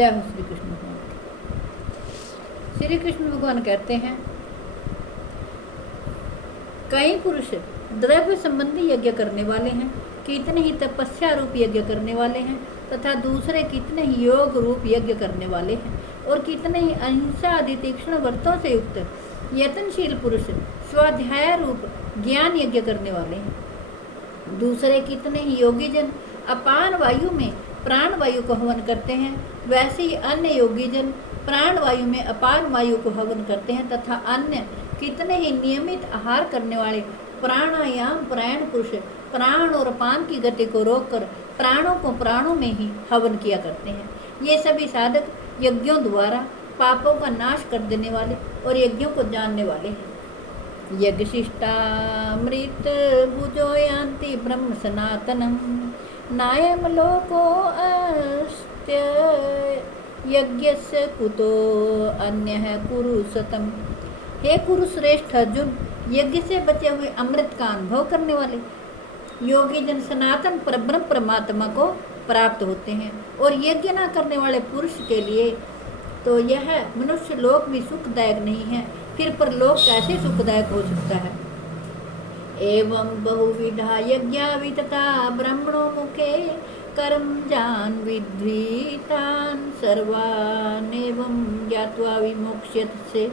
जय हो श्री कृष्ण भगवान। श्री कृष्ण भगवान कहते हैं, कई पुरुष द्रव्य संबंधी यज्ञ करने वाले हैं, कितने ही तपस्या रूप यज्ञ करने वाले हैं, तथा दूसरे कितने ही योग रूप यज्ञ करने वाले हैं, और कितने ही अहिंसा आदि तीक्ष्ण व्रतों से युक्त यत्नशील पुरुष स्वाध्याय रूप ज्ञान यज्ञ करने वाले हैं। दूसरे कितने ही योगी जन अपान वायु में प्राण वायु को हवन करते हैं, वैसे ही अन्य योगी जन प्राण वायु में अपान वायु को हवन करते हैं, तथा अन्य कितने ही नियमित आहार करने वाले प्राणायाम परायण पुरुष प्राण और अपान की गति को रोककर प्राणों को प्राणों में ही हवन किया करते हैं। ये सभी साधक यज्ञों द्वारा पापों का नाश कर देने वाले और यज्ञों को जानने वाले हैं। यज्ञशिष्टामृत भुजो यान्ति ब्रह्म सनातनम नायम लोको अस्त्य यज्ञस्य कुतो अन्य है कुरु सतम। हे कुरु श्रेष्ठ अर्जुन, यज्ञ से बचे हुए अमृत का अनुभव करने वाले योगी जन सनातन परब्रह्म परमात्मा को प्राप्त होते हैं, और यज्ञ न करने वाले पुरुष के लिए तो यह मनुष्य लोक भी सुखदायक नहीं है, फिर परलोक कैसे सुखदायक हो सकता है। एवं बहुविधा यज्ञा वितता ब्रह्मणो मुखे कर्म जान विद्वितान सर्वान एवं ज्ञात्वा विमोक्ष्यत से।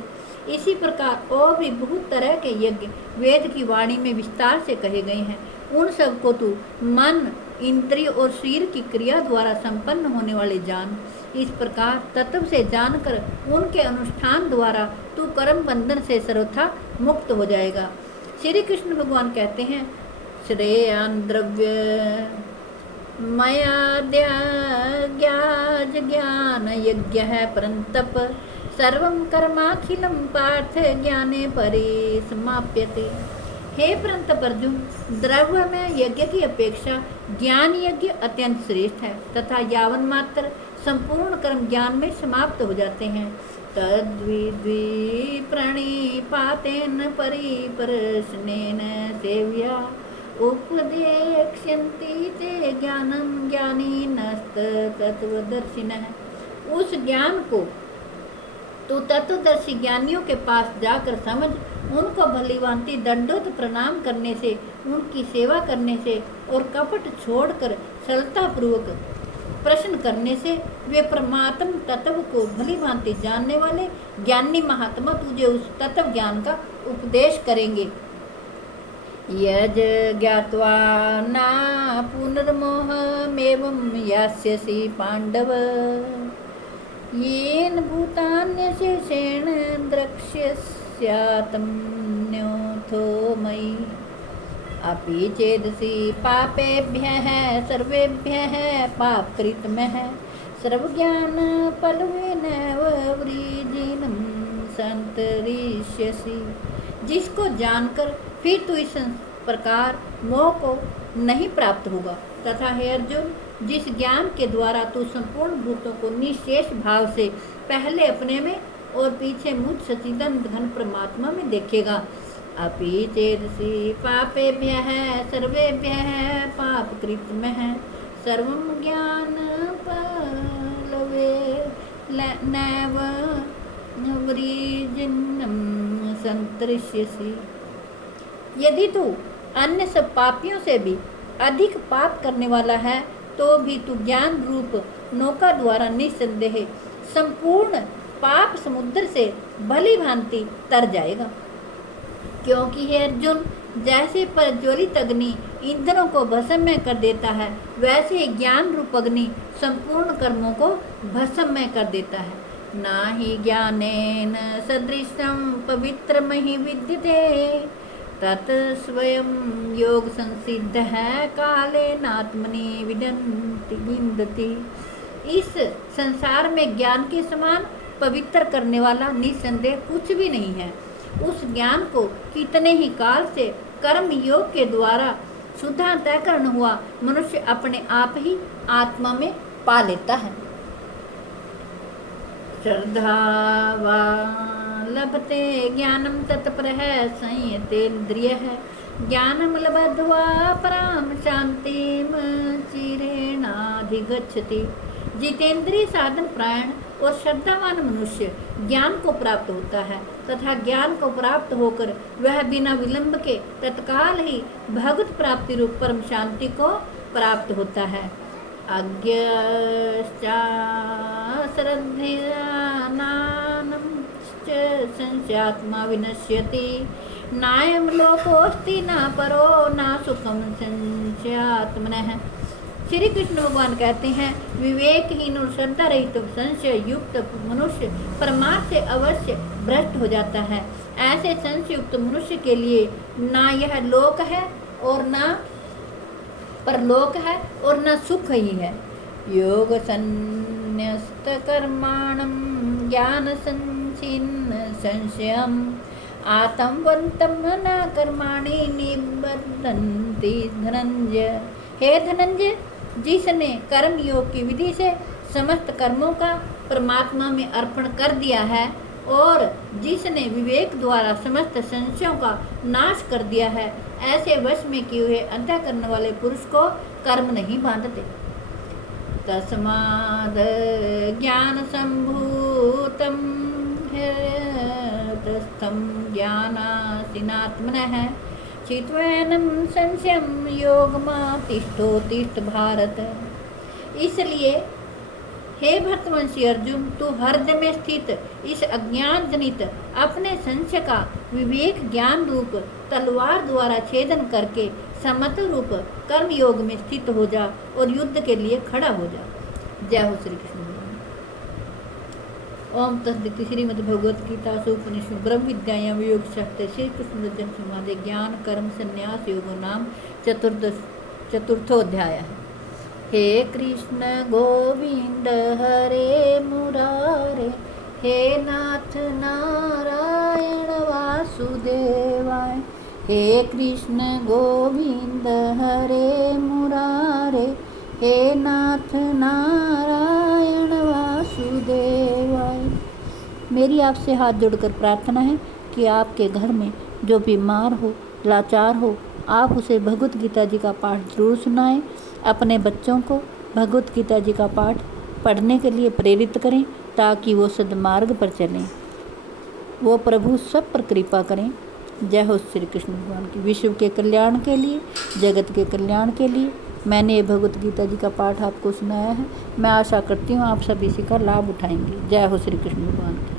इसी प्रकार और भी बहुत तरह के यज्ञ वेद की वाणी में विस्तार से कहे गए हैं, उन सब को तू मन इंद्रिय और शरीर की क्रिया द्वारा संपन्न होने वाले जान। इस प्रकार तत्व से जानकर उनके अनुष्ठान द्वारा तू कर्म बंधन से सर्वथा मुक्त हो जाएगा। श्री कृष्ण भगवान कहते हैं, श्रेयान द्रव्य मयाद्याज्ञान यज्ञ है परंतप सर्वं कर्माखिलम पार्थ ज्ञाने परिसमाप्यते। हे परंतप अर्जुन, द्रव्य में यज्ञ की अपेक्षा ज्ञान यज्ञ अत्यंत श्रेष्ठ है, तथा यावन मात्र संपूर्ण कर्म ज्ञान में समाप्त हो जाते हैं। तद्विद्वि प्रणिपातेन परिप्रश्नेन सेव्या उपदेक्ष्यन्ति ते ज्ञानं ज्ञानिनस्त तत्वदर्शिनः। उस ज्ञान को तो तत्वदर्शी ज्ञानियों के पास जाकर समझ, उनको भलीभांति दंडोत प्रणाम करने से, उनकी सेवा करने से और कपट छोड़कर सरलतापूर्वक प्रश्न करने से वे परमात्म तत्व को भलीभांति जानने वाले ज्ञानी महात्मा तुझे उस तत्व ज्ञान का उपदेश करेंगे। यज ज्ञात्वा ना पुनर्मोहमेवं यास्यसि पांडव येन भूतान्यशेषेण द्रक्ष्यस्यात्मन्योऽथो मयि अपि चेदसि पापेभ्यः सर्वेभ्यः पापकृतमः सर्वज्ञानफलवेनैव वृजिनं संतरिष्यसि। जिसको जानकर फिर तू इस प्रकार मोह को नहीं प्राप्त होगा, तथा हे अर्जुन, जिस ज्ञान के द्वारा तू संपूर्ण भूतों को निशेष भाव से पहले अपने में और पीछे मुझ सच्चिदानंद घन परमात्मा में देखेगा। अपि चेदसि पापेभ्यः सर्वेभ्यः पापकृतमः सर्वं ज्ञानफलवेनैव वृजिनं संतरिष्यसि। यदि तू अन्य सब पापियों से भी अधिक पाप करने वाला है, तो भी तू ज्ञान रूप नौका द्वारा निस्संदेह संपूर्ण पाप समुद्र से भली भांति तर जाएगा। क्योंकि हे अर्जुन, जैसे प्रज्वलित अग्नि ईंधनों को भस्म में कर देता है, वैसे ही ज्ञान रूप अग्नि संपूर्ण कर्मों को भस्म में कर देता है। ना ही ज्ञानेन सदृशं पवित्रमहि विद्यते तत् स्वयं योग संसिद्ध है कालेनात्मनि विन्दति। इस संसार में ज्ञान के समान पवित्र करने वाला निसंदेह कुछ भी नहीं है। उस ज्ञान को कितने ही काल से कर्म योग के द्वारा शुद्धांतःकरण हुआ मनुष्य अपने आप ही आत्मा में पा लेता है। श्रद्धावा लभते ज्ञानम तत्परः संयतेन्द्रियः ज्ञानम लब्ध्वा पराम शांतिम चिरेणाधिगच्छति। जितेंद्रिय साधन प्रायण और श्रद्धावान मनुष्य ज्ञान को प्राप्त होता है तथा ज्ञान को प्राप्त होकर वह बिना विलंब के तत्काल ही भगवत प्राप्ति रूप परम शांति को प्राप्त होता है। अज्ञश्चा श्रद्धेयानानं च संस्यात्मा विनश्यति नायं लोकोऽस्ति न परो न सुखम संस्यात्मनः। श्री कृष्ण भगवान कहते हैं, विवेकहीन और श्रद्धा रहित संशय युक्त मनुष्य परमार्थ से अवश्य भ्रष्ट हो जाता है। ऐसे संशय युक्त मनुष्य के लिए ना यह लोक है और ना परलोक है और न सुख ही है। योग संन्यस्त कर्माणं ज्ञान संचिन्न संशयम् आत्मवन्तं न कर्माणि निबद्धन्ति धनंजय। हे धनंजय, जिसने कर्म योग की विधि से समस्त कर्मों का परमात्मा में अर्पण कर दिया है और जिसने विवेक द्वारा समस्त संशयों का नाश कर दिया है, ऐसे वश में किए हुए अंतः करने वाले पुरुष को कर्म नहीं बांधते। तस्माद ज्ञान संभूतम हृदयस्थं ज्ञानासीनात्मनः चित्वैनं संशयं योगमातिष्ठोत्तिष्ठ भारत। इसलिए हे भक्तवंशी अर्जुन, तू हृदय में स्थित इस अज्ञान जनित अपने संशय का विवेक ज्ञान रूप तलवार द्वारा छेदन करके समत्व रूप कर्म योग में स्थित हो जा और युद्ध के लिए खड़ा हो जा। जय हो श्री कृष्ण। ओम तस्दिति श्रीमद् भगवत गीता उपनिषद ब्रह्म विद्यायां योग शास्त्र श्री कृष्ण अर्जुन संवादे ज्ञान कर्म संन्यास योगो नाम चतुर्थोध्याय है। हे कृष्ण गोविंद हरे मुरारे, हे नाथ नारायण वासुदेवाय। हे कृष्ण गोविंद हरे मुरारे, हे नाथ नारायण वासुदेवाय। मेरी आपसे हाथ जोड़कर प्रार्थना है कि आपके घर में जो बीमार हो, लाचार हो, आप उसे भगवत गीता जी का पाठ जरूर सुनाएं। अपने बच्चों को भगवत गीता जी का पाठ पढ़ने के लिए प्रेरित करें ताकि वो सद्मार्ग पर चलें। वो प्रभु सब पर कृपा करें। जय हो श्री कृष्ण भगवान की। विश्व के कल्याण के लिए, जगत के कल्याण के लिए मैंने ये भगवत गीता जी का पाठ आपको सुनाया है। मैं आशा करती हूँ आप सभी इसी का लाभ उठाएंगे। जय हो श्री कृष्ण भगवान की।